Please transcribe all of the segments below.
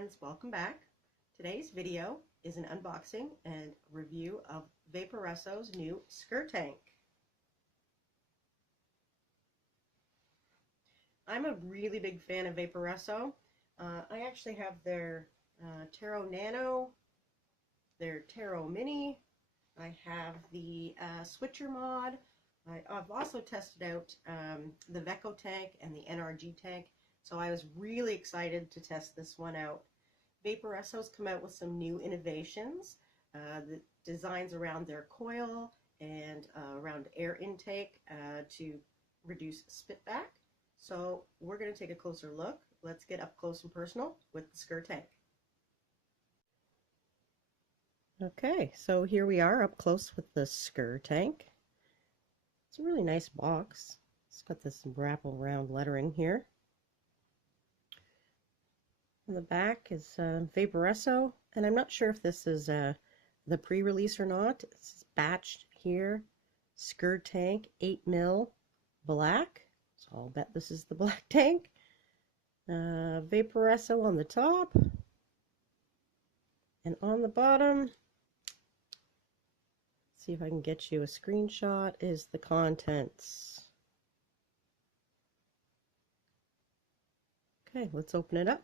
friends, welcome back. Today's video is an unboxing and review of Vaporesso's new SKRR tank. I'm a really big fan of Vaporesso. I actually have their Taro Nano, their Taro Mini. I have the Switcher mod. I've also tested out the Veco tank and the NRG tank. So I was really excited to test this one out. Vaporesso's come out with some new innovations, the designs around their coil and around air intake to reduce spitback. So we're going to take a closer look. Let's get up close and personal with the SKRR tank. Okay, so here we are up close with the SKRR tank. It's a really nice box. It's got this wrap-around lettering here. On the back is Vaporesso, and I'm not sure if this is the pre-release or not. It's batched here, SKRR tank, 8 mil black. So I'll bet this is the black tank. Vaporesso on the top, and on the bottom, see if I can get you a screenshot, is the contents. Okay, let's open it up.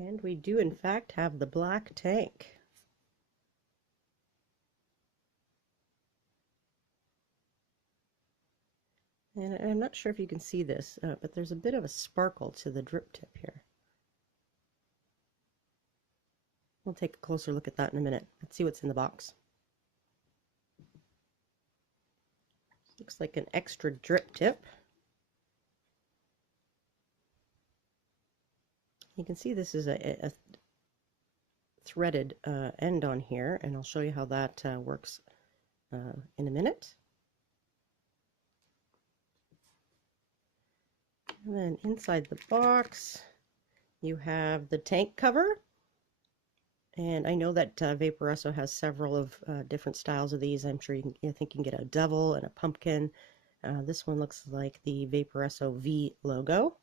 And we do in fact have the black tank. And I'm not sure if you can see this, but there's a bit of a sparkle to the drip tip here. We'll take a closer look at that in a minute. Let's see what's in the box. Looks like an extra drip tip. You can see this is a threaded end on here, and I'll show you how that works in a minute. And then inside the box, you have the tank cover. And I know that Vaporesso has several of different styles of these. I'm sure you can, I think you can get a devil and a pumpkin. This one looks like the Vaporesso V logo.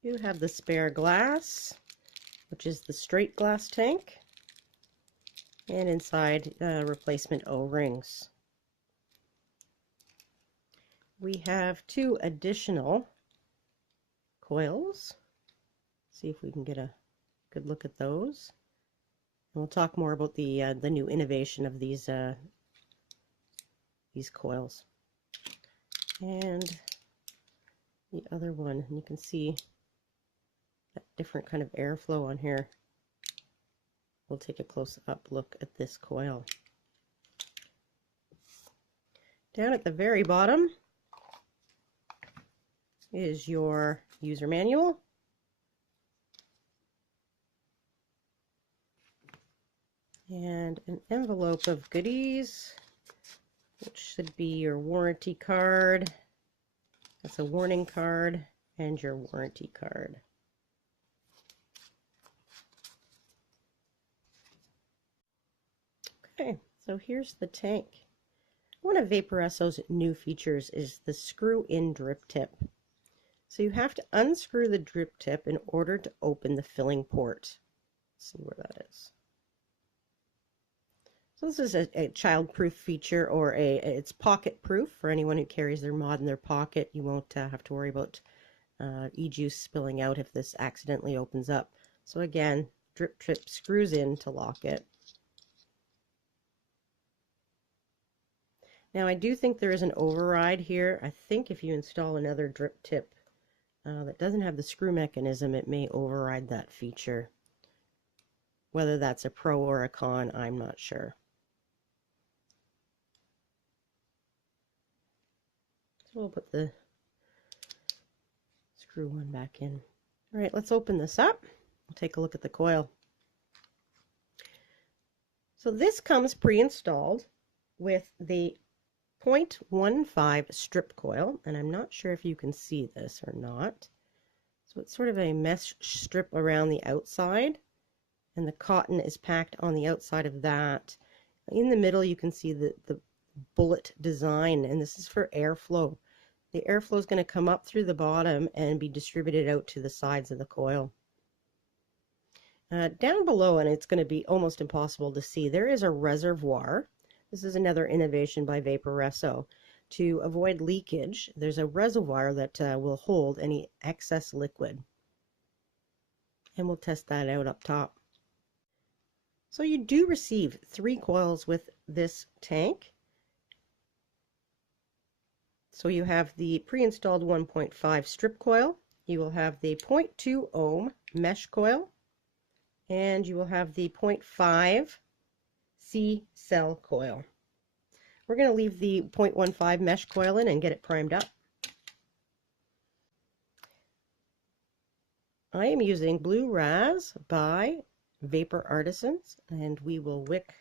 You have the spare glass, which is the straight glass tank, and inside replacement O-rings. We have 2 additional coils. See if we can get a good look at those. And we'll talk more about the new innovation of these coils. And the other one, and you can see that different kind of airflow on here. We'll take a close-up look at this coil. Down at the very bottom is your user manual. And an envelope of goodies, which should be your warranty card. That's a warning card and your warranty card. Okay, so here's the tank. One of Vaporesso's new features is the screw-in drip tip. So you have to unscrew the drip tip in order to open the filling port. Let's see where that is. So this is a child-proof feature, or it's pocket-proof for anyone who carries their mod in their pocket. You won't have to worry about e-juice spilling out if this accidentally opens up. So again, drip tip screws in to lock it. Now I do think there is an override here. I think if you install another drip tip that doesn't have the screw mechanism, it may override that feature. Whether that's a pro or a con, I'm not sure. So we'll put the screw one back in. All right, let's open this up. We'll take a look at the coil. So this comes pre-installed with the 0.15 strip coil, and I'm not sure if you can see this or not. So it's sort of a mesh strip around the outside, and the cotton is packed on the outside of that. In the middle you can see the bullet design, and this is for airflow. The airflow is going to come up through the bottom and be distributed out to the sides of the coil. Down below, and it's going to be almost impossible to see, there is a reservoir. This is another innovation by Vaporesso. To avoid leakage, there's a reservoir that will hold any excess liquid. And we'll test that out up top. So you do receive 3 coils with this tank. So you have the pre-installed 1.5 strip coil, you will have the 0.2 ohm mesh coil, and you will have the 0.5 C cell coil. We're going to leave the 0.15 mesh coil in and get it primed up. I am using Blue Raz by Vapor Artisans, and we will wick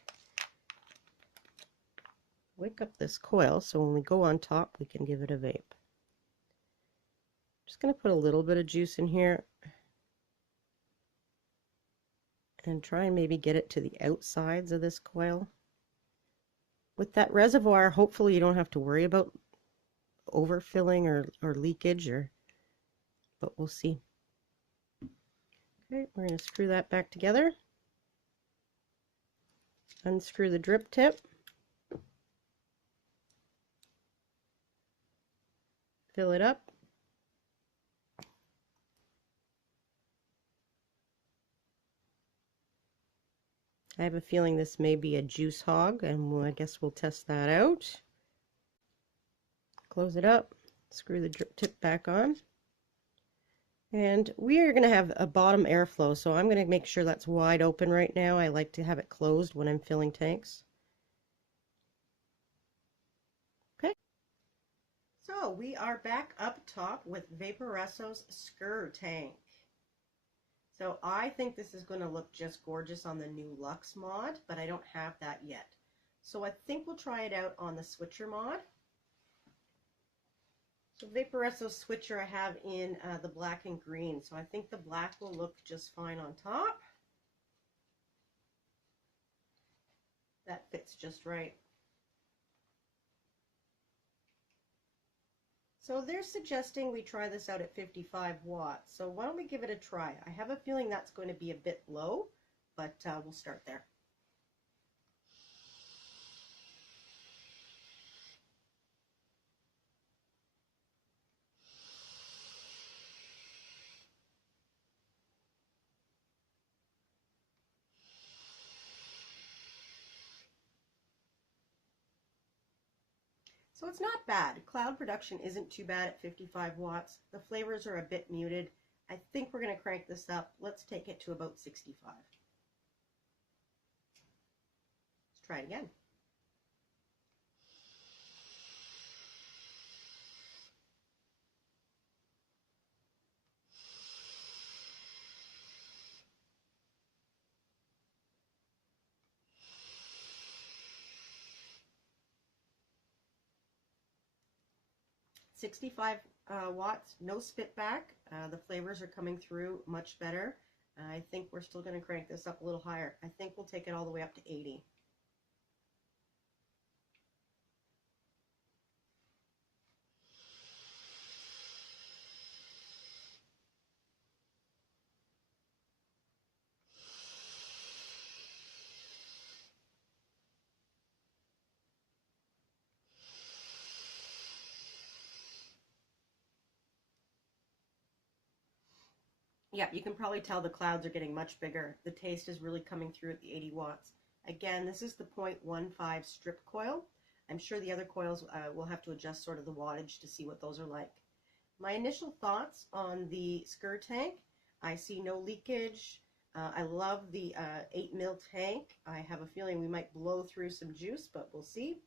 up this coil so when we go on top we can give it a vape. Just going to put a little bit of juice in here and try and maybe get it to the outsides of this coil. With that reservoir, hopefully you don't have to worry about overfilling or leakage, but we'll see. Okay, we're going to screw that back together. Unscrew the drip tip. Fill it up. I have a feeling this may be a juice hog, and I guess we'll test that out. Close it up, screw the drip tip back on, and we are going to have a bottom airflow, so I'm going to make sure that's wide open right now. I like to have it closed when I'm filling tanks. Okay, so we are back up top with Vaporesso's SKRR tank. So I think this is going to look just gorgeous on the new Luxe mod, but I don't have that yet. So I think we'll try it out on the switcher mod. So Vaporesso switcher I have in the black and green, so I think the black will look just fine on top. That fits just right. So they're suggesting we try this out at 55 watts. So why don't we give it a try? I have a feeling that's going to be a bit low, but we'll start there. So it's not bad. Cloud production isn't too bad at 55 watts. The flavors are a bit muted. I think we're going to crank this up. Let's take it to about 65. Let's try it again. $65 watts, no spit back. The flavors are coming through much better. I think we're still going to crank this up a little higher. I think we'll take it all the way up to 80. Yeah, you can probably tell the clouds are getting much bigger. The taste is really coming through at the 80 watts. Again, this is the 0.15 strip coil. I'm sure the other coils will have to adjust sort of the wattage to see what those are like. My initial thoughts on the SKRR tank, I see no leakage. I love the 8 ml tank. I have a feeling we might blow through some juice, but we'll see.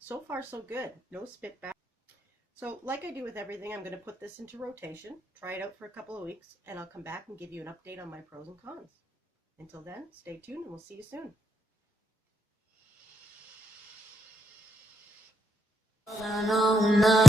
So far so good. No spit back. So like I do with everything, I'm going to put this into rotation, try it out for a couple of weeks, and I'll come back and give you an update on my pros and cons. Until then, stay tuned and we'll see you soon. No, no.